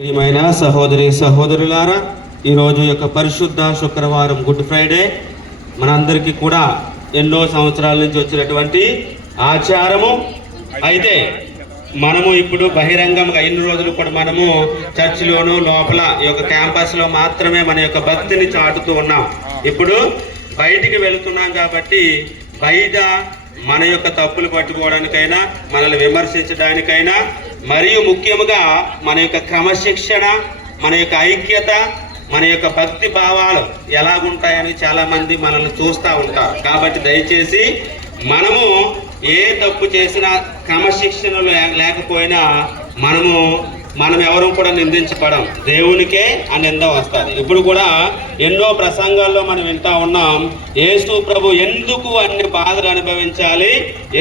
ప్రియమైన సహోదరి సహోదరులారా, ఈరోజు యొక్క పరిశుద్ధ శుక్రవారం గుడ్ ఫ్రైడే మనందరికీ కూడా ఎన్నో సంవత్సరాల నుంచి వచ్చినటువంటి ఆచారము. అయితే మనము ఇప్పుడు బహిరంగంగా ఇన్ని రోజులు కూడా మనము చర్చిలోను లోపల ఈ యొక్క క్యాంపస్లో మాత్రమే మన యొక్క భక్తిని చాటుతూ ఉన్నాం. ఇప్పుడు బయటికి వెళుతున్నాం కాబట్టి బయట మన యొక్క తప్పులు పట్టుకోవడానికైనా, మనల్ని విమర్శించడానికైనా, మరియు ముఖ్యముగా మన యొక్క క్రమశిక్షణ, మన యొక్క ఐక్యత, మన యొక్క భక్తి భావాలు ఎలాగుంటాయని చాలామంది మనల్ని చూస్తూ ఉంటారు. కాబట్టి దయచేసి మనము ఏ తప్పు చేసినా క్రమశిక్షణలు లేకపోయినా మనం ఎవరు కూడా నిందించబడం, దేవునికే ఆ నింద వస్తుంది. ఇప్పుడు కూడా ఎన్నో ప్రసంగాల్లో మనం వింటా ఉన్నాం, యేసు ప్రభు ఎందుకు అన్ని బాధలు అనుభవించాలి,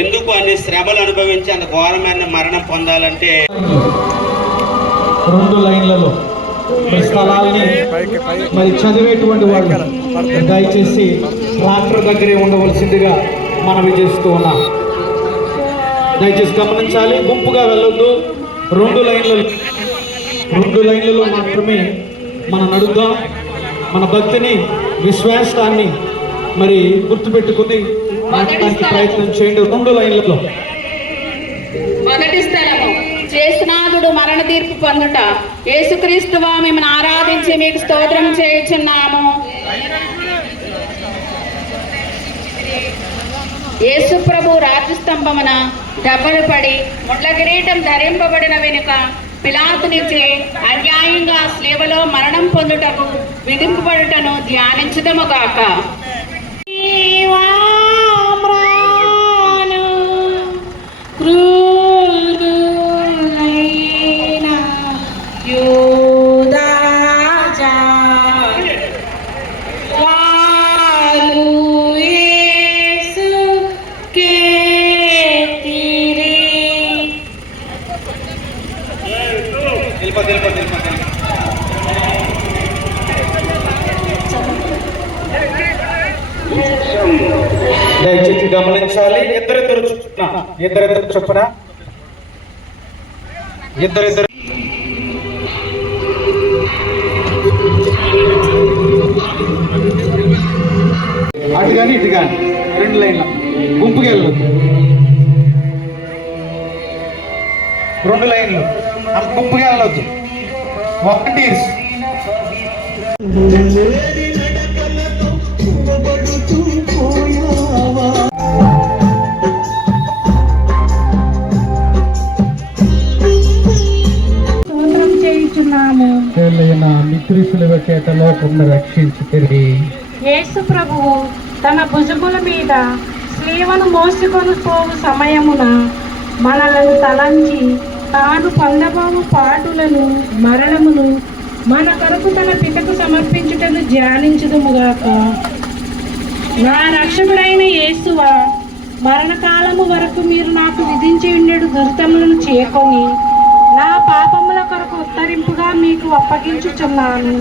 ఎందుకు అన్ని శ్రమలు అనుభవించి అంత ఘోరమైన మరణం పొందాలంటే 2 లైన్లలో స్థలాల్ని మరి చదివేటువంటి వాళ్ళు దయచేసి ట్రాక్టర్ దగ్గరే ఉండవలసిందిగా మనవి చేస్తూ ఉన్నాం. దయచేసి గమనించాలి, గుంపుగా వెళ్ళొద్దు. 2 లైన్లలో మాత్రమే మనం నడుద్దాం. మన భక్తిని, విశ్వాసాన్ని మరి గుర్తుపెట్టుకుని నాటడానికి ప్రయత్నం చేయండి. 2 లైన్లలో మొదటి స్థలము, యేసునాథుడు మరణ తీర్పు పొందుట. యేసుక్రీస్తువా మిమ్మల్ని ఆరాధించి మీకు స్తోత్రం చేయుచున్నాము. యేసు ప్రభు రాజస్తంభమున దెబ్బలు పడి ముళ్ళ కిరీటం ధరింపబడిన వెనుక పిలాతునిచే అన్యాయంగా స్లీవలో మరణం పొందుటకు విధింపబడుటను ధ్యానించుదము గాక. దయచేసి గమనించాలి. ఇద్దరిద్దరు చొప్పున ఇద్దరిద్దరు అటు కానీ ఇటు కానీ 2 లైన్ల గుంపుకి వెళ్ళదు. 2 లైన్లు గుంపుకి వెళ్ళొద్దు. వాలంటీర్స్ యేసు ప్రభువు తన భుజముల మీద స్లీవను మోసుకొని పోవు సమయమున మనలను తలంచి తాను పొందబోవు పాటులను మరణమును మన కొరకు తన పితకు సమర్పించుటను ధ్యానించుదుముగాక. నా రక్షకుడైన యేసువా, మరణకాలము వరకు మీరు నాకు విధించి ఉండేడు దురితములను చేకొని నా పాపముల కొరకు ఉత్తరింపుగా మీకు అప్పగించుచున్నాను.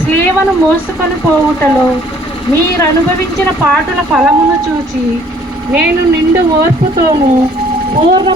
స్లీవను మోసుకొని పోవుటలో మీరు అనుభవించిన పాటుల ఫలమును చూచి నేను నిండు ఓర్పుతోను పూర్ణ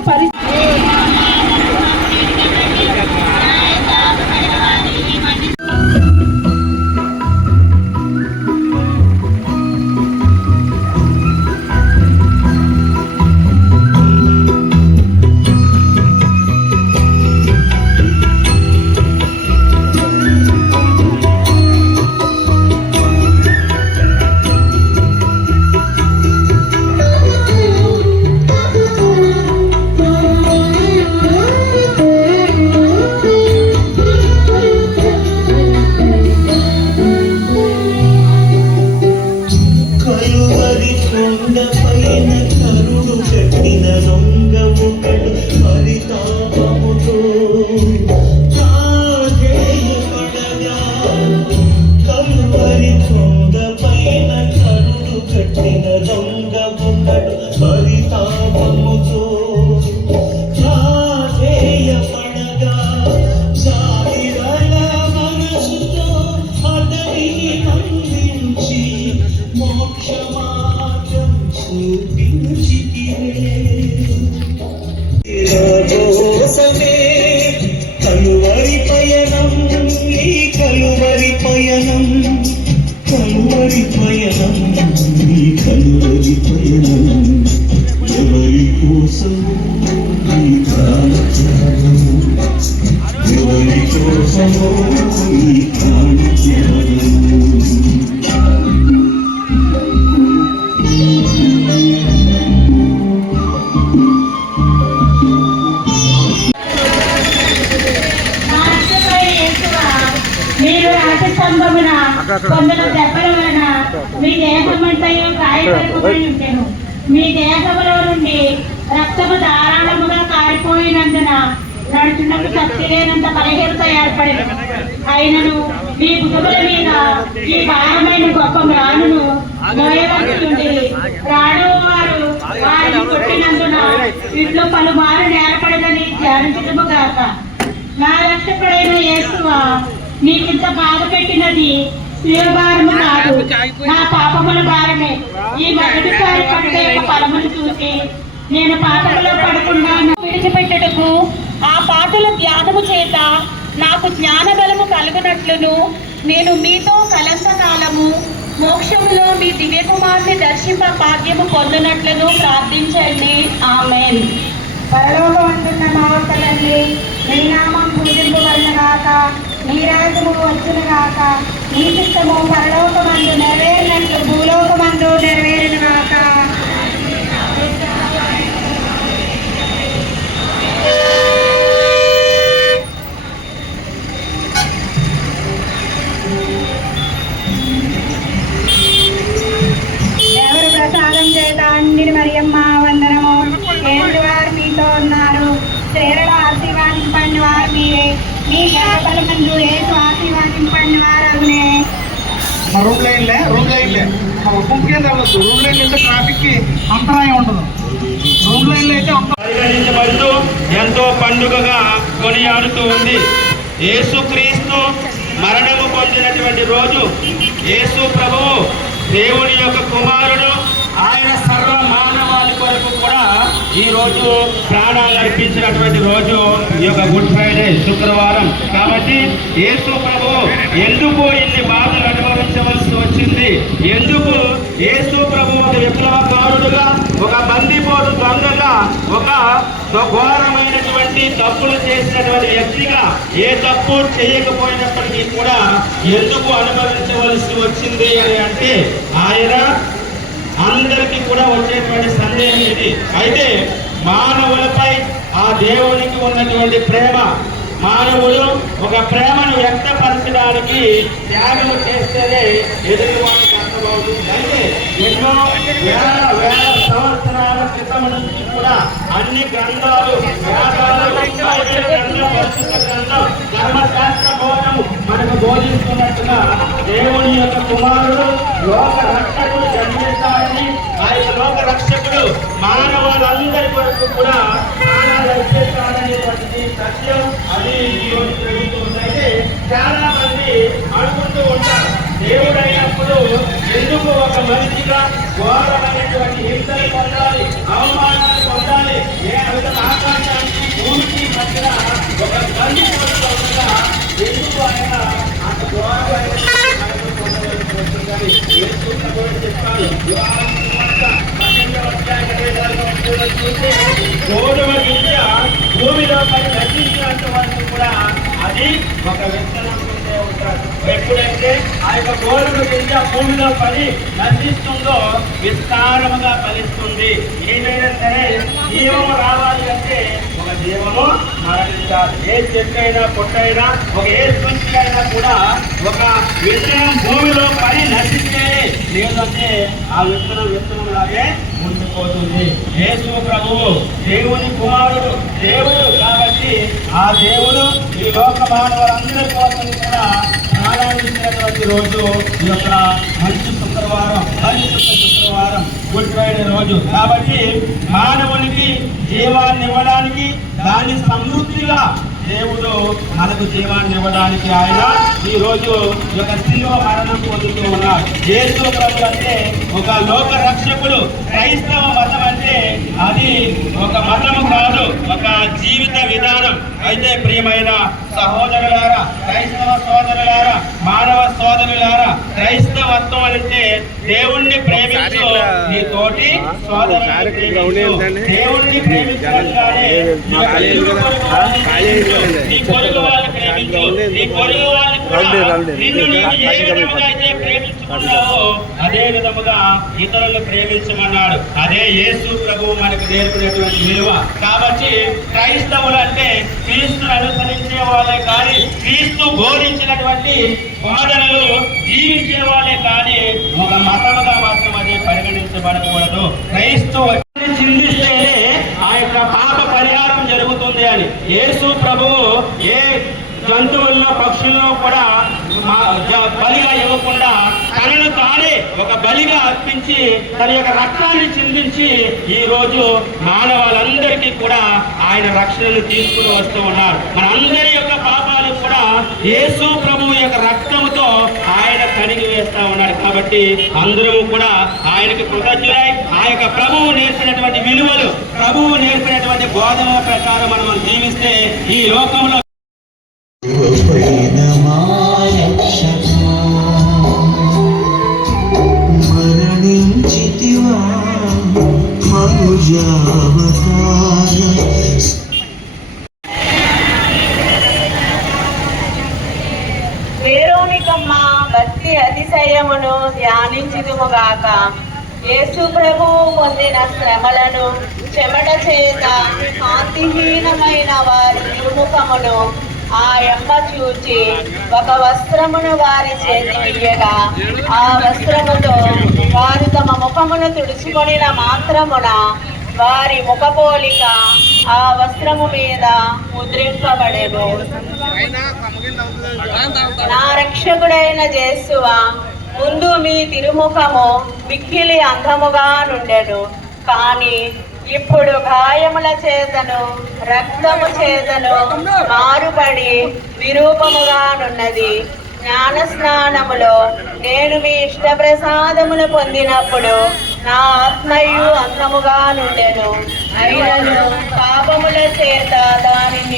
మీరు రాజస్తంభమున కొందరు దెబ్బల వలన మీ దేహమంతయు గాయపరచబడి ఉండెను. మీ దేహములో నుండి రక్తము ధారాళముగా కారిపోయినందున నడుచున్నకు శక్తి లేనంత బలహీనత ఏర్పడింది. అయినను మీ భుజముల మీద ఈ భారమైన గొప్ప మ్రానును మోయవలసి ఉండేది. రాడు వారు వారిని కొట్టినందున ఇంట్లో పలుమారు నేలపడదని ధ్యానించడము గాక. నా రక్షకుడైన యేసువా, నీకింత బాధ పెట్టినది శివభారము కాదు, నా పాపముల భారమే. ఈ మొదటిసారి పడితే ఫలమును చూసి నేను పాపములో పడకుండా విడిచిపెట్టుటకు ఆ పాటల ధ్యానము చేత నాకు జ్ఞాన బలము కలుగునట్లును నేను మీతో కలంతకాలము మోక్షములో మీ దివ్య కుమార్ని దర్శింప భాగ్యము పొందినట్లును ప్రార్థించండి. ఆమేన్. పరలోకమందున్న మా యొక్క తండ్రి, నీ నామం పూజింపబడునుగాక, నీ రాజ్యము వచ్చునుగాక, నీ చిత్తము పరలోకమందు నెరవేరినట్లు భూలోకమందు నెరవేరునుగాక. ఎవరు ప్రసాదం చేత అండిన మరియమ్మ వందనము. కేంద్ర వారు మీతో ఉన్నారు, స్త్రీలలో ఆశీర్వాదింపండి వారు మీరే, మీ గర్భఫలమందు యేసు ఆశీర్వాదింపండి వారు అగునే. రూమ్ లైన్లే గుంపుకి వెళ్ళొద్దు. రూమ్ లైన్ అయితే ట్రాఫిక్ కి అంతరాయం ఉండదు. రూమ్ లైన్లో అయితే పరిగణించబడుతూ ఎంతో పండుగగా కొనియాడుతూ ఉంది. యేసుక్రీస్తు మరణము పొందినటువంటి రోజు, యేసు ప్రభువు దేవుని యొక్క కుమారుడు, ఆయన సర్వ మానవాళి కొరకు కూడా ఈ రోజు ప్రాణాలు అర్పించినటువంటి రోజు ఈ యొక్క గుడ్ ఫ్రైడే శుక్రవారం. కాబట్టి యేసు ప్రభువు ఎందుకు ఇన్ని బాధలు అనుభవించవలసి వచ్చింది? ఎందుకు యేసు ప్రభువు ఒక విప్లవకారుడుగా, ఒక బందిపోటు దొంగగా, ఒక ఘోరమైనటువంటి తప్పులు చేసినటువంటి వ్యక్తిగా, ఏ తప్పు చేయకపోయినప్పటికీ కూడా ఎందుకు అనుభవించవలసి వచ్చింది అని అంటే, ఆయన అందరికీ కూడా వచ్చేటువంటి సందేహం ఇది. అయితే మానవులపై ఆ దేవునికి ఉన్నటువంటి ప్రేమ, మానవుడు ఒక ప్రేమను వ్యక్తపరచడానికి త్యాగం చేస్తేనే ఎదుటి వారికి అర్థమవుతుంది. అయితే ఎన్నో వేల సంవత్సరాల క్రితం నుంచి కూడా అన్ని గ్రంథాలు, వేదాలు, బైబిల్ గ్రంథం, పరిశుద్ధ గ్రంథం, ధర్మశాస్త్ర బోధము మనకు బోధిస్తున్నట్టుగా దేవుని యొక్క కుమారుడు లోక రక్షకుడు జన్మిస్తారని, ఆ యొక్క లోక రక్షకుడు మానవులందరి కొరకు కూడా ప్రాణాలు అర్పిస్తారనేటువంటి సత్యం అది ఈరోజు జరుగుతుంది. అయితే చాలా మంది అనుకుంటూ ఉంటారు, దేవుడైనప్పుడు ఎందుకు ఒక మనిషిగా ఘోరమైనటువంటి హింసలు పొందాలి, అవమానాలు పొందాలి? ఏ అవిధ ఆకాశానికి భూమికి మధ్యన ఒక బండి ఉండగా ఎందుకు ఆయన అంత ఘోరమైనటువంటి పొందవలసి వస్తుందని చెప్పాలి. గోధుమ గింజ భూమిలో పడి నశించినంత వరకు కూడా అది ఒక విత్తనం కిందే ఉంటారు. ఎప్పుడైతే ఆ యొక్క గోధుమ గింజ భూమిలో పడి నశిస్తుందో విస్తారముగా ఫలిస్తుంది. ఏదైనా సరే జీవము రావాలి అంటే ఒక జీవము మరణించాలి. ఏ చెట్టు అయినా పొట్టైనా ఒక ఏ సృష్టి అయినా కూడా ఒక విత్తనం భూమిలో పడి నశిస్తే, లేదంటే ఆ విత్తనం లాగే ఉండిపోతుంది. యేసు ప్రభువు దేవుని కుమారుడు, దేవుడు కాబట్టి ఆ దేవుడు ఈ లోక మానవులందరి కోసం కూడా ప్రారంభించినటువంటి రోజు ఈ యొక్క మంచి శుక్రవారం, పరిశుద్ధ శుక్రవారం, గుడ్ ఫ్రైడే రోజు. కాబట్టి మానవునికి జీవాన్ని ఇవ్వడానికి, దాన్ని సమృద్ధిగా దేవుడు మనకు జీవాన్ని ఇవ్వడానికి ఆయన ఈ రోజు ఒక శిలువ మరణం పొందుతూ ఉన్నారు. యేసు ప్రభువు అంటే ఒక లోక రక్షకుడు. క్రైస్తవ మతం అంటే అది ఒక మతము కాదు, ఒక జీవిత విధానం. అయితే ప్రియమైన సహోదరులారా, క్రైస్తవ సోదరులారా, మానవ సోదరులారా, క్రైస్తవత్వం అంటే దేవుణ్ణి ప్రేమించు, నీ తోటి సోదరుని ప్రేమించు. దేవుణ్ణి ప్రేమించగానే నీ పొరుగు వాళ్ళని ప్రేమించు. పొరుగు వారిని కూడా నిన్ను నీవు ఏ విధముగా అయితే ప్రేమించుకున్నావో అదే విధముగా ఇతరులను ప్రేమించమన్నాడు. అదే యేసు ప్రభువు మనకు నేర్పినటువంటి విలువ. కాబట్టి క్రైస్తవులు అంటే క్రీస్తును అనుసరించే వాళ్ళే కానీ క్రీస్తు బోధించినటువంటి బోధనలు జీవించే వాళ్ళే కానీ ఒక మతముగా మాత్రం అదే పరిగణించబడకూడదు. క్రైస్తవ చిందిస్తేనే ఆ యొక్క పాప పరిహారం జరుగుతుంది అని యేసు ప్రభువు ఏ జంతువుల్లో పక్షుల్లో కూడా బలిగా ఇవ్వకుండా తనను తానే ఒక బలిగా అర్పించి తన యొక్క రక్తాన్ని చిందించి ఈ రోజు మానవాళ్ళందరికీ కూడా ఆయన రక్షణను తీసుకుని వస్తూ ఉన్నారు. మనందరి యొక్క పాపాలు కూడా యేసు ప్రభువు యొక్క రక్తముతో ఆయన కడిగి వేస్తా ఉన్నాడు. కాబట్టి అందరము కూడా ఆయనకి కృతజ్ఞులై ఆ యొక్క ప్రభువు నేర్పినటువంటి విలువలు, ప్రభువు నేర్పినటువంటి బోధనల ప్రకారం మనం జీవిస్తే ఈ లోకంలో మరణించితివా మనుజావతార వేరోనికమ్మ భక్తి అతిశయమును ధ్యానించుదుముగాక. యేసు ప్రభువు పొందిన శ్రమలను చెమట చేత కాంతిహీనమైన వారి తిరుముఖమును ఆ యమ్మ చూచి ఒక వస్త్రమును వారి చేతికియ్యగా ఆ వస్త్రముతో వారు తమ ముఖమును తుడుచుకొనిన మాత్రమున వారి ముఖపోలిక ఆ వస్త్రము మీద ముద్రింపబడెను. నా రక్షకుడైన యేసువా, ముందు మీ తిరుముఖము మిక్కిలి అందముగా నుండెను, కానీ ఇప్పుడు గాయముల చేతను రక్తము చేతను మారుపడి విరూపముగానున్నది. జ్ఞాన స్నానములో నేను మీ ఇష్ట ప్రసాదమును పొందినప్పుడు నా ఆత్మయు అందముగా నుండెను. అయినను పాపముల చేత దానిని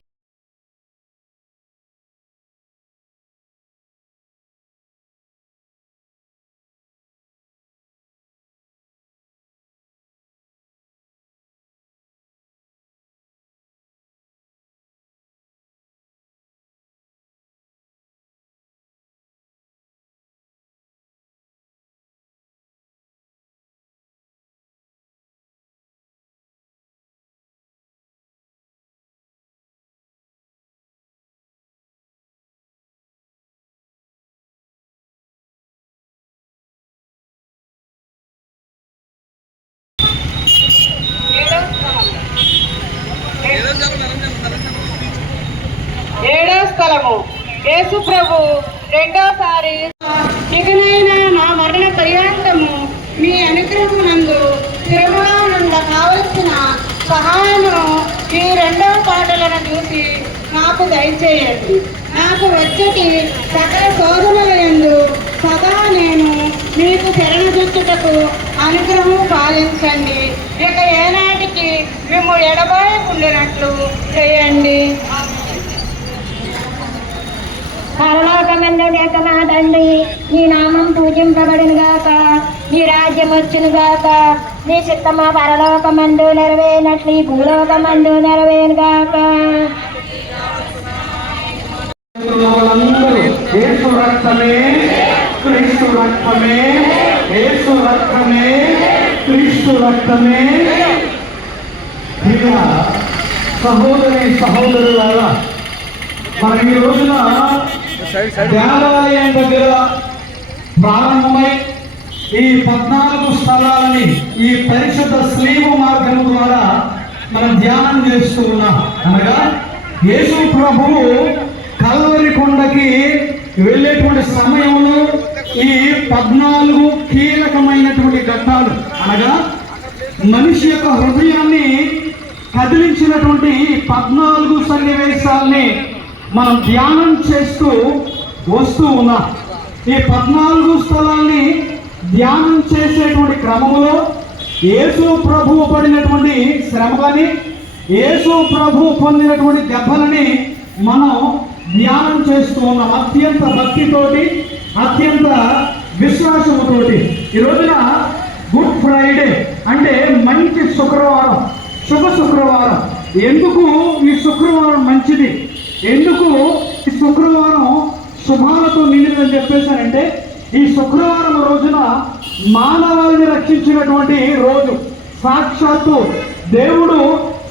ఏడో స్థలము యేసు ప్రభు రెండోసారి ఇకనైనా నా మరణ పర్యాంతము మీ అనుగ్రహమునందు స్థిరముగా నుండ కావలసిన సహాయము ఈ రెండవ పాటలను చూసి నాకు దయచేయండి. నాకు వచ్చటి సకల శోధనల యందు సదా నేను మీకు శరణజొచ్చుటకు అనుగ్రహం పాలించండి. ఇక ఏనాటికి మేము ఎడబాయకుండినట్లు చేయండి. పరలోకమందు లేక మా తండ్రి, నీ నామం పూజింపబడును గాక, నీ రాజ్యం వచ్చును గాక, నీ చిత్తము పరలోకమందు నెరవేరినట్లు ఈ భూలోకమందు నెరవేరును గాక. యేసు రక్తమే, క్రీస్తు రక్తమే, యేసు రక్తమే, క్రీస్తు రక్తమే. ప్రియ సహోదరి సహోదరులారా, మనం ఈ రోజున దేవాలయం దగ్గర ప్రారంభమై ఈ 14 స్థలాలని ఈ పరిశుద్ధ స్లీవు మార్గం ద్వారా మనం ధ్యానం చేస్తూ ఉన్నాం. అనగా యేసు ప్రభువు కల్వరి కొండకి వెళ్ళేటువంటి సమయంలో ఈ 14 కీలకమైనటువంటి ఘట్టాలు, అనగా మనిషి యొక్క హృదయాన్ని కదిలించినటువంటి 14 సన్నివేశాల్ని మనం ధ్యానం చేస్తూ వస్తూ ఉన్నాం. ఈ 14 స్థలాల్ని ధ్యానం చేసేటువంటి క్రమంలో యేసు ప్రభువు పడినటువంటి శ్రమలని, యేసు ప్రభువు పొందినటువంటి దెబ్బలని మనం ధ్యానం చేస్తూ ఉన్నాం. అత్యంత భక్తితోటి, అత్యంత విశ్వాసముతోటి. ఈ రోజున గుడ్ ఫ్రైడే అంటే మంచి శుక్రవారం, శుభ శుక్రవారం. ఎందుకు ఈ శుక్రవారం మంచిది, ఎందుకు ఈ శుక్రవారం శుభాలతో నిండినని చెప్పేశానంటే ఈ శుక్రవారం రోజున మానవాళిని రక్షించినటువంటి రోజు, సాక్షాత్తు దేవుడు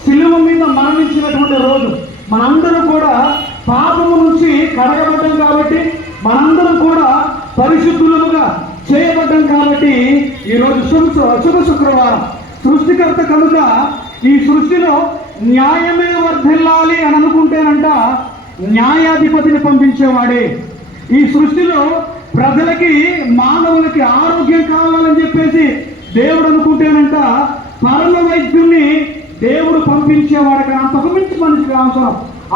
శిలువ మీద మరణించినటువంటి రోజు. మనందరం కూడా పాపము నుంచి కడగబడ్డం కాబట్టి, మనందరం కూడా పరిశుద్ధులుగా చేయబడ్డం కాబట్టి ఈరోజు శుభ శుక్రవారం. సృష్టికర్త కనుక ఈ సృష్టిలో న్యాయమే వర్ధిల్లాలి అని అనుకుంటేనంట న్యాయాధిపతిని పంపించేవాడే. ఈ సృష్టిలో ప్రజలకి, మానవులకి ఆరోగ్యం కావాలని చెప్పేసి దేవుడు అనుకుంటేనంట పరమ వైద్యుణ్ణి దేవుడు పంపించేవాడు. కానీ అంతకు మించి మనిషికి అవసరం.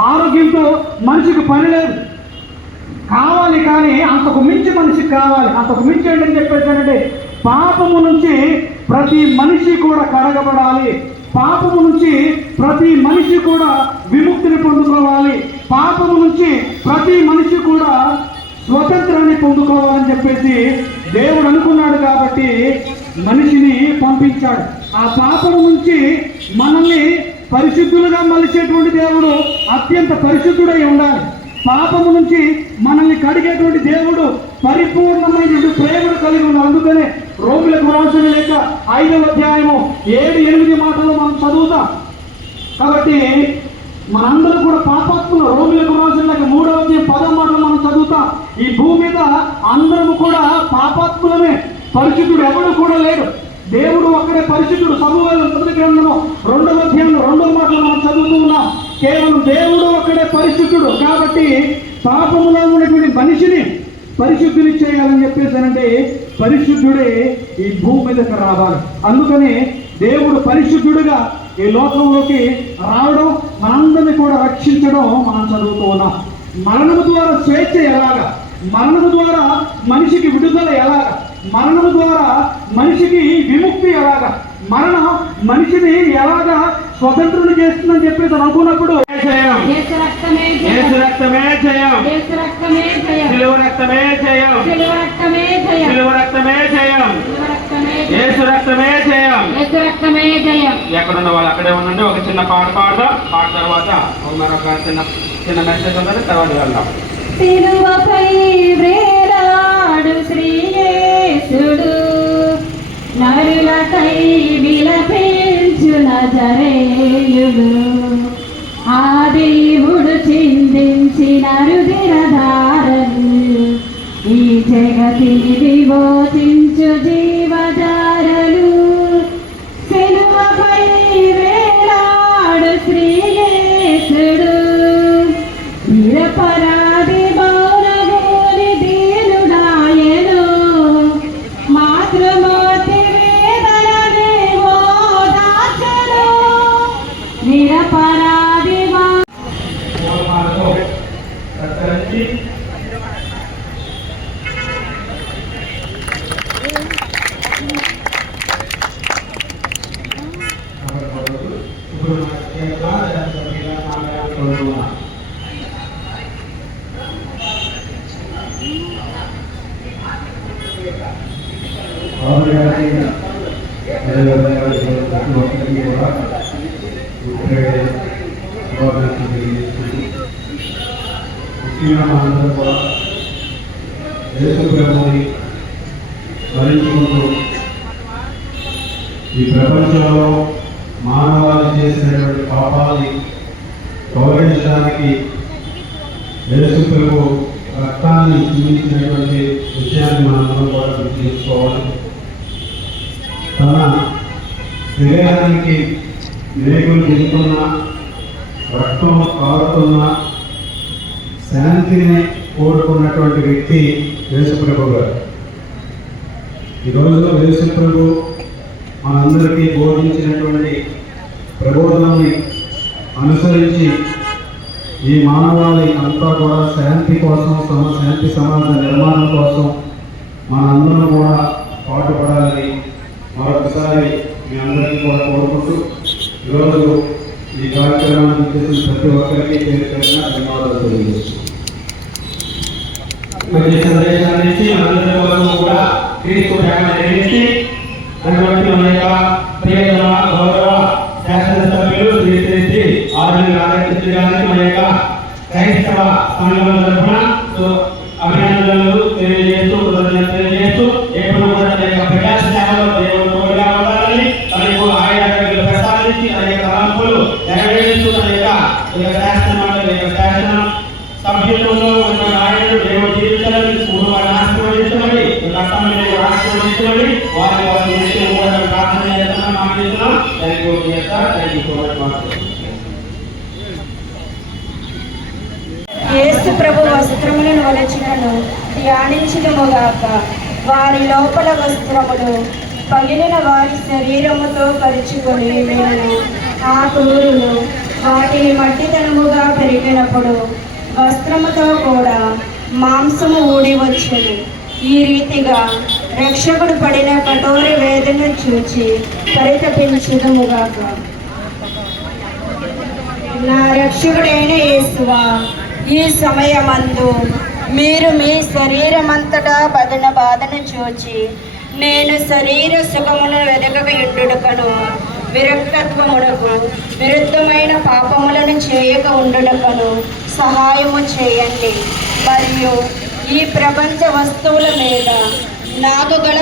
ఆరోగ్యంతో మనిషికి పని లేదు, కావాలి, కానీ అంతకు మించి మనిషికి కావాలి. అంతకు మించి ఏంటని చెప్పేసానంటే పాపము నుంచి ప్రతి మనిషి కూడా కడగబడాలి, పాపము నుంచి ప్రతి మనిషి కూడా విముక్తిని పొందుకోవాలి, పాపము నుంచి ప్రతి మనిషి కూడా స్వతంత్రాన్ని పొందుకోవాలని చెప్పేసి దేవుడు అనుకున్నాడు. కాబట్టి మనిషిని పంపించాడు. ఆ పాపము నుంచి మనల్ని పరిశుద్ధులుగా మలిచేటువంటి దేవుడు అత్యంత పరిశుద్ధుడై ఉండాలి. పాపము నుంచి మనల్ని కడిగేటువంటి దేవుడు పరిపూర్ణమైనటువంటి ప్రేమను కలిగి ఉన్నాడు. అందుకనే రోమిలకు రాసిన లేఖ 5వ అధ్యాయము 7-8 మాటలు మనం చదువుతాం. కాబట్టి మనందరూ కూడా పాపాత్ములు. రోమిలకు రాసిన లేఖ 3వ అధ్యాయం 10వ మాటలు మనం చదువుతాం. ఈ భూమి మీద అందరము కూడా పాపాత్ములమే, పరిశుద్ధుడు ఎవడు కూడా లేడు. దేవుడు ఒక్కడే పరిశుద్ధుడు. సమూహేలు మొదటి గ్రంథము 2వ అధ్యాయంలో 2వ మాటలు మనం చదువుతూ ఉన్నాం. కేవలం దేవుడు ఒక్కడే పరిశుద్ధుడు. కాబట్టి పాపములో ఉన్నటువంటి మనిషిని పరిశుద్ధుని చేయాలని చెప్పేసానంటే పరిశుద్ధుడే ఈ భూమి మీదకి రావాలి. అందుకని దేవుడు పరిశుద్ధుడుగా ఈ లోకంలోకి రావడం, మనందరినీ కూడా రక్షించడం మనం చదువుతూ ఉన్నాం. మరణము ద్వారా స్వేచ్ఛ ఎలాగా, మరణము ద్వారా మనిషికి విడుదల ఎలాగా, మరణము ద్వారా మనిషికి విముక్తి ఎలాగా, మరణం మనిషిని ఎలాగా స్వతంత్రులు చేస్తుందని చెప్పేసి అనుకున్నప్పుడు యేసు రక్తమే జయం, యేసు రక్తమే జయం, యేసు రక్తమే జయం, సిలువ రక్తమే జయం, సిలువ రక్తమే జయం, సిలువ రక్తమే జయం, సిలువ రక్తమే జయం, యేసు రక్తమే జయం. యేసు రక్తమే జయం. ఎక్కడున్న వాళ్ళు అక్కడే ఉండండి. ఒక చిన్న పాట పాడదాం. పాట తర్వాత మరొక చిన్న మెసేజ్ ఉంటుంది, తర్వాత వెళ్దాం. సిలువపై వేలాడు శ్రీయేసుడు, నరులకై విలపించు నజరేయుడు, ఆ దేవుడు చిందించిన రుధిరధారలు, ఈ జగతిని విమోచించు జీవధారలు. సిలువపై వేలాడు శ్రీయేసుడు, నిరపరాధి మౌనగోని దీనుడాయను, మాతృమూర్తి వేదనని ఓదార్చెను, నిరపరాధి స్మరించుకుంటూ ఈ ప్రపంచంలో మానవాళి చేసినటువంటి పాపాన్ని గౌరవించడానికి యేసు ప్రభు రక్తాన్ని చిందించినటువంటి విషయాన్ని మనందరం కూడా గుర్తించుకోవాలి. తన శరీరానికి మేకులు దిగుతున్న, రక్తం కారుతున్న, శాంతిని కోరుకున్నటువంటి వ్యక్తి యేసు ప్రభు గారు. ఈరోజు యేసు ప్రభు మనందరికీ బోధించినటువంటి ప్రబోధాన్ని అనుసరించి ఈ మానవాళి అంతా కూడా శాంతి కోసం, శాంతి సమాజ నిర్మాణం కోసం మనందరం కూడా పాటుపడాలని మరొకసారి మీ అందరికీ కూడా కోరుకుంటూ ఈరోజు ఈ కార్యక్రమాన్ని చేసిన ప్రతి ఒక్కరికి పేరుపైన ధన్యవాదాలు తెలియజేస్తున్నాను. సందేశాన్ని ఇచ్చి మనందరి కోసం కూడా క్రీస్తు ప్రేమను నిర్మించి అటువంటి మన యొక్క ప్రియతమ గౌరవ శాసనసభ్యులు శ్రీ ఆర్ఎన్ రాధాకృష్ణ గారికి మన యొక్క క్రైస్తవ సంఘం తరఫున అభినందనలు తెలియజేస్తూ కృతజ్ఞతలు తెలియజేస్తూ ఎప్పుడు కూడా తన యొక్క ప్రజా సేవలో దేవుడు తోడుగా ఉండాలని తనకు ఆయుధాలు ప్రసాదించి తన యొక్క తలంపులు నెరవేరుస్తూ తన యొక్క శాసన సభ్యులలో ఉన్న నాయకులు దేవుడు జీవితాలను కుటుంబాన్ని ఆశీర్వదించమని ఆశీర్వదించమని వారి ప్రార్థన చేస్తున్నాం మాట్లాడుతున్నాం. యేసు ప్రభు వస్త్రములను వలచినను ధ్యానించుదుముగాక. వారి లోపల వస్త్రములు పగిలిన వారి శరీరముతో పరుచుకొని వెళ్ళను. ఆ క్రూరులు వాటిని మట్టితనముగా పెరిగినప్పుడు వస్త్రముతో కూడా మాంసము ఊడి వచ్చును. ఈ రీతిగా రక్షకుడు పడిన కఠోర వేదన చూచి పరితపించుదుముగాక. నా రక్షకుడైన యేసువా, ఈ సమయమందు మీరు మీ శరీరమంతటా బాధను చూచి నేను శరీర సుఖమును వెదకక ఉండుటకను విరక్తత్వమునకు విరుద్ధమైన పాపములను చేయక ఉండుటకను సహాయము చేయండి. మరియు ఈ ప్రపంచ వస్తువుల మీద నాకు గల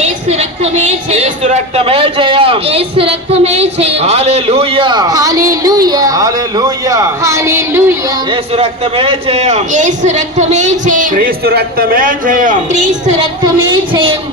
యేసు రక్తమే జయం. యేసు రక్తమే జయం. యేసు రక్తమే జయం. హల్లెలూయా. హల్లెలూయా. హల్లెలూయా. హల్లెలూయా. యేసు రక్తమే జయం. యేసు రక్తమే జయం. క్రీస్తు రక్తమే జయం. క్రీస్తు రక్తమే జయం.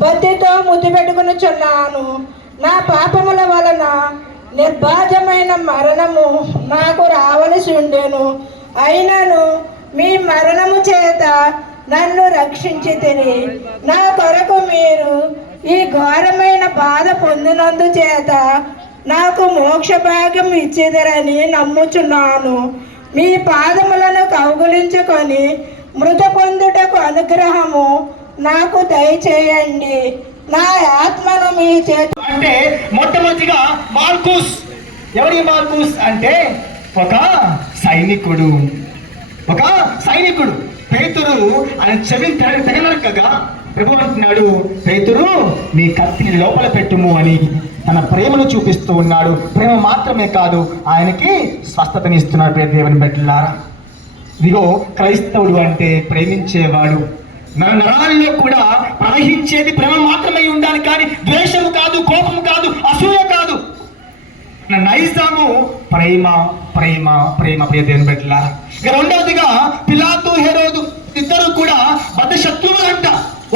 బొత్తితో ముద్దు పెట్టుకునిచున్నాను. నా పాపముల వలన నిర్బాధమైన మరణము నాకు రావలసి ఉండెను. అయినను మీ మరణము చేత నన్ను రక్షించితిరి. నా కొరకు మీరు ఈ ఘోరమైన బాధ పొందినందు చేత నాకు మోక్ష భాగ్యం ఇచ్చిదిరని నమ్ముచున్నాను. మీ పాదములను కౌగులించుకొని మృత పొందుటకు అనుగ్రహము నాకు దయచేయండి. నా ఆత్మను మీ చేతి అంటే మొట్టమొదటిగా మార్కుస్. ఎవరి మార్కుస్ అంటే ఒక సైనికుడు. పేతురు ఆయన చెవిని తెగనరకగా ప్రభు అంటున్నాడు, పేతురు నీ కత్తిని లోపల పెట్టుము అని తన ప్రేమను చూపిస్తూ ఉన్నాడు. ప్రేమ మాత్రమే కాదు, ఆయనకి స్వస్థతనిస్తున్నాడు. దేవుని బిడ్డలారా, ఇదిగో క్రైస్తవుడు అంటే ప్రేమించేవాడు. నరాల్లో కూడా ప్రవహించేది ప్రేమ మాత్రమే ఉండాలి, కానీ ద్వేషము కాదు, కోపం కాదు, అసూయ కాదు. నైజాము ప్రేమ ప్రేమ ప్రేమ ప్రియ దేవుని బిడ్డలారా. ఇక రెండవదిగా పిలాతు, హెరోదు ఇద్దరు కూడా బద్ద శత్రువులంట.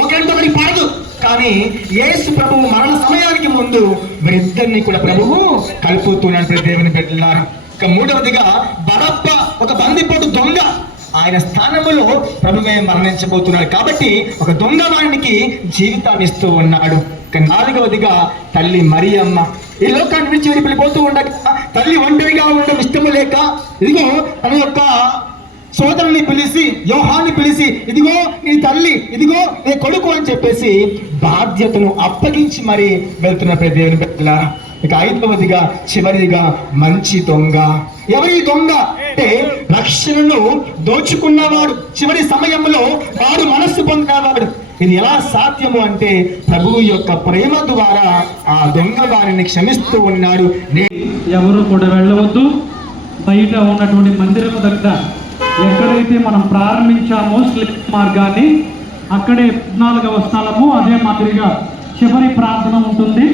ఒకరికి పడదు, కానీ యేసు ప్రభువు మరణ సమయానికి ముందు వీరిద్దరిని కూడా ప్రభువు కలుపుతున్నాడు దేవుని బిడ్డలారా. ఇక మూడవదిగా బరబ్బ ఒక బందిపోటు దొంగ. ఆయన స్థానంలో ప్రభువే మరణించబోతున్నాడు. కాబట్టి ఒక దొంగ వాడికి జీవితాన్ని ఇస్తూ ఉన్నాడు. ఇక నాలుగవదిగా తల్లి మరియమ్మ. ఈ లోకాన్ని విడిచి వెళ్ళిపోతూ ఉండగా తల్లి ఒంటరిగా ఉండడం ఇష్టము లేక ఇదిగో తన యొక్క సోదరుని పిలిచి, యోహాన్ని పిలిచి, ఇదిగో నీ తల్లి, ఇదిగో నీ కొడుకు అని చెప్పేసి బాధ్యతను అప్పగించి మరి వెళ్తున్న దేవుని బిడ్డలారా. ఇక ఐదవదిగా చివరిగా మంచి దొంగ. ఎవరి దొంగ అంటే రక్షణను దోచుకున్నవాడు. చివరి సమయంలో వాడు మనస్సు పొందినవాడు. ఇది ఎలా సాధ్యము అంటే ప్రభువు యొక్క ప్రేమ ద్వారా ఆ దొంగ వారిని క్షమిస్తూ ఉన్నాడు. ఎవరు కూడా వెళ్ళవద్దు. బయట ఉన్నటువంటి మందిరము దగ్గర ఎక్కడైతే మనం ప్రారంభించామో స్లిప్ మార్గాన్ని అక్కడే 14వ స్థలము, అదే మాదిరిగా చివరి ప్రార్థన ఉంటుంది.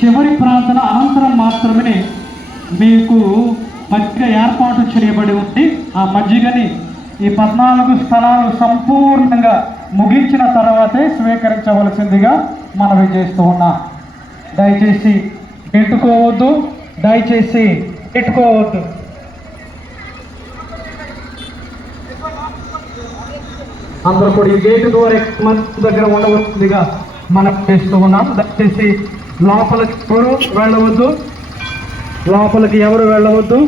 చివరి ప్రార్థన అనంతరం మాత్రమే మీకు మజ్జిగ ఏర్పాటు చేయబడి ఉంది. ఆ మజ్జిగని ఈ 14 స్థలాలు సంపూర్ణంగా ముగించిన తర్వాతే స్వీకరించవలసిందిగా మనవి చేస్తూ ఉన్నాం. దయచేసి పెట్టుకోవద్దు, దయచేసి పెట్టుకోవద్దు. అందరూ కూడా ఈ గేటు ద్వారా దగ్గర ఉండవలసిందిగా మనం చేస్తూ ఉన్నాం. దయచేసి లోపలికి ఎవరు వెళ్ళవద్దు.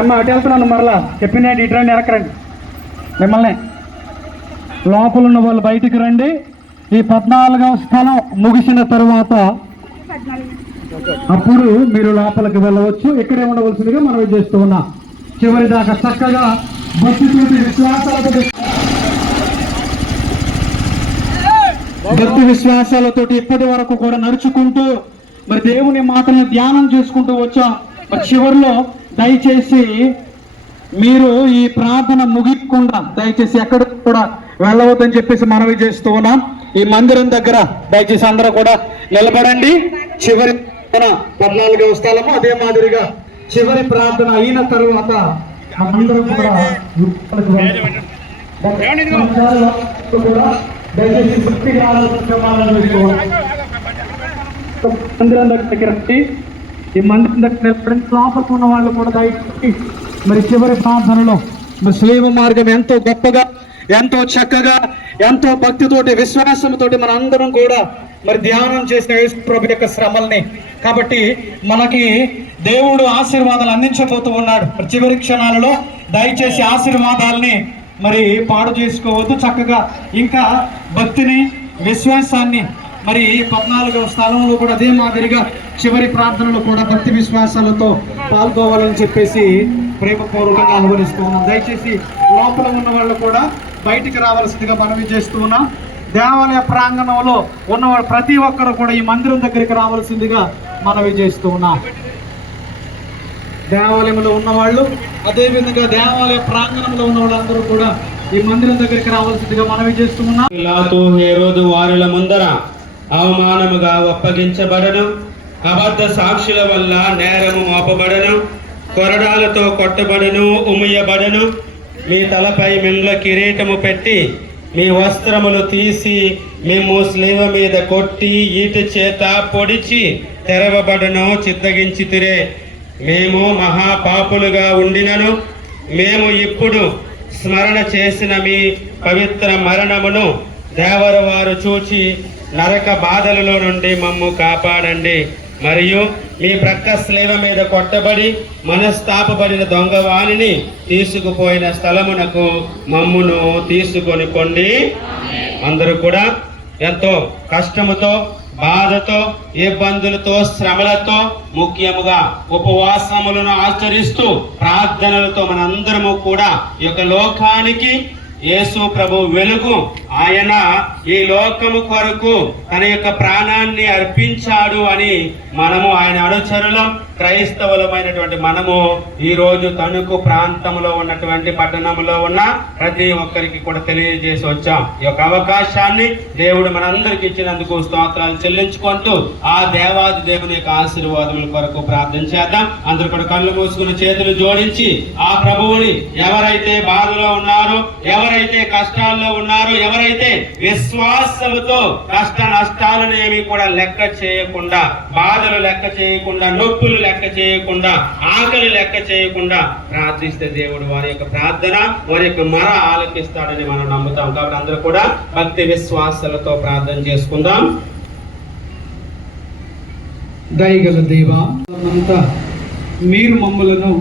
అమ్మ అటు వెళ్తున్నాను, మరలా చెప్పినండి, ఇటు రండి, వెనకరండి. మిమ్మల్ని లోపల ఉన్న వాళ్ళు బయటికి రండి. ఈ 14వ స్థలం ముగిసిన తరువాత అప్పుడు మీరు లోపలికి వెళ్ళవచ్చు. ఇక్కడే ఉండవలసిందిగా మనం చేస్తూ ఉన్నాం. చివరి దాకా చక్కగా భక్తి విశ్వాసాలతోటి ఇప్పటి వరకు కూడా నడుచుకుంటూ మరి దేవుని మాటలను ధ్యానం చేసుకుంటూ వచ్చాం. మరి చివరిలో దయచేసి మీరు ఈ ప్రార్థన ముగియకుండా దయచేసి ఎక్కడ కూడా వెళ్ళవద్దని చెప్పేసి మనవి చేస్తూ ఉన్నాం. ఈ మందిరం దగ్గర దయచేసి అందరూ కూడా నిలబడండి. చివరి 14వ స్థలము, అదే మాదిరిగా చివరి ప్రార్థన అయిన తరువాత అందరూ కూడా దయచేసి భక్తిగా మందిరం దగ్గర రండి. ఈ మందిరం దగ్గర నిలబడి లోపల ఉన్న వాళ్ళు కూడా దయచేసి మరి చివరి ప్రార్థనలో మరి స్లీవ మార్గం ఎంతో గొప్పగా, ఎంతో చక్కగా, ఎంతో భక్తితోటి, విశ్వాసంతోటి మన అందరం కూడా మరి ధ్యానం చేసిన యేసు ప్రభు యొక్క శ్రమల్ని. కాబట్టి మనకి దేవుడు ఆశీర్వాదాలు అందించబోతూ ఉన్నాడు. మరి చివరి క్షణాలలో దయచేసి ఆశీర్వాదాలని మరి పాడు చేసుకోవద్దు. చక్కగా ఇంకా భక్తిని, విశ్వాసాన్ని మరి 14వ స్థలంలో కూడా అదే మాదిరిగా చివరి ప్రార్థనలో కూడా భక్తి విశ్వాసాలతో పాల్గొవాలని చెప్పేసి ప్రేమపూర్వకంగా ఆహ్వానిస్తూ ఉన్నాం. దయచేసి లోపల ఉన్న వాళ్ళు కూడా బయటికి రావాల్సిందిగా మనవి చేస్తూ ఉన్నాం. దేవాలయ ప్రాంగణంలో ఉన్నవాళ్ళు ప్రతి ఒక్కరు కూడా ఈ మందిరం దగ్గరికి రావాల్సిందిగా మనవి చేస్తూ ఉన్నాం. దేవాలయంలో ఉన్నవాళ్ళు, అదేవిధంగా దేవాలయ ప్రాంగణంలో ఉన్న వాళ్ళందరూ కూడా ఈ మందిరం దగ్గరికి రావాల్సిందిగా మనవి చేస్తూ ఉన్నాం. పిలాతు హేరోదు వారుల ముందర అవమానముగా ఒప్పగించబడను, అబద్ధ సాక్షుల వల్ల నేరము మోపబడను, కొరడాలతో కొట్టబడను, ఉమ్మియబడను. మీ తలపై మిమ్ల కిరీటము పెట్టి మీ వస్త్రములు తీసి మేము స్లీవ మీద కొట్టి ఈటి చేత పొడిచి తెరవబడను చిత్తగించితిరే. మేము మహాపాపులుగా ఉండినను మేము ఇప్పుడు స్మరణ చేసిన మీ పవిత్ర మరణమును దేవరు వారు చూచి నరక బాధలలో నుండి మమ్ము కాపాడండి. మరియు మీ ప్రక్క స్లీవ మీద కొట్టబడి మనస్తాపబడిన దొంగవాణిని తీసుకుపోయిన స్థలమునకు మమ్మును తీసుకొని కొండి. అందరూ కూడా ఎంతో కష్టముతో, బాధతో, ఇబ్బందులతో, శ్రమలతో, ముఖ్యముగా ఉపవాసములను ఆచరిస్తూ ప్రార్థనలతో మనందరము కూడా ఈ యొక్క లోకానికి యేసు ప్రభు వెలుగు. ఆయన ఈ లోకము కొరకు తన యొక్క ప్రాణాన్ని అర్పించాడు అని మనము ఆయన అనుచరులం, క్రైస్తవులమైనటువంటి మనము ఈ రోజు తణుకు ప్రాంతంలో ఉన్నటువంటి పట్టణంలో ఉన్న ప్రతి ఒక్కరికి కూడా తెలియజేసి వచ్చాం. ఈ యొక్క అవకాశాన్ని దేవుడు మనందరికి ఇచ్చినందుకు స్తోత్రాలు చెల్లించుకుంటూ ఆ దేవాది దేవుని యొక్క ఆశీర్వాదముల కొరకు ప్రార్థన చేద్దాం. అందరూ కూడా కళ్ళు మూసుకుని చేతులు జోడించి ఆ ప్రభువుని ఎవరైతే బాధలో ఉన్నారో, ఎవరైతే కష్టాల్లో ఉన్నారో, ఎవరైతే విశ్వాసముతో కష్ట నష్టాలను ఏమి కూడా లెక్క చేయకుండా, బాధలు లెక్క చేయకుండా, నొప్పులు లెక్క చేయకుండా, ఆకలి లెక్క చేయకుండా ప్రార్థిస్తే దేవుడు వారి యొక్క ప్రార్థన, వారి యొక్క మొర ఆలకిస్తాడని మనం నమ్ముతాం. కాబట్టి అందరూ కూడా భక్తి విశ్వాసాలతో ప్రార్థన చేసుకుందాం. దయగల దేవా, మీరు మమ్మలను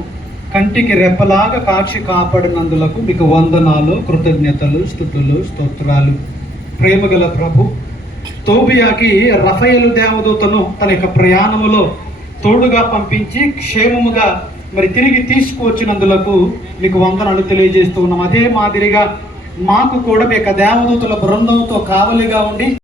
కంటికి రెప్పలాగా కాచి కాపాడినందులకు మీకు వందనాలు, కృతజ్ఞతలు, స్తుతులు, స్తోత్రాలు. ప్రేమగల ప్రభు, తోబియాకి రఫయేలు దేవదూతను తన యొక్క ప్రయాణములో తోడుగా పంపించి క్షేమముగా మరి తిరిగి తీసుకువచ్చినందులకు మీకు వందనాలు తెలియజేస్తూ ఉన్నాం. అదే మాదిరిగా మాకు కూడా మీ యొక్క దేవదూతల బృందంతో కావలిగా ఉండి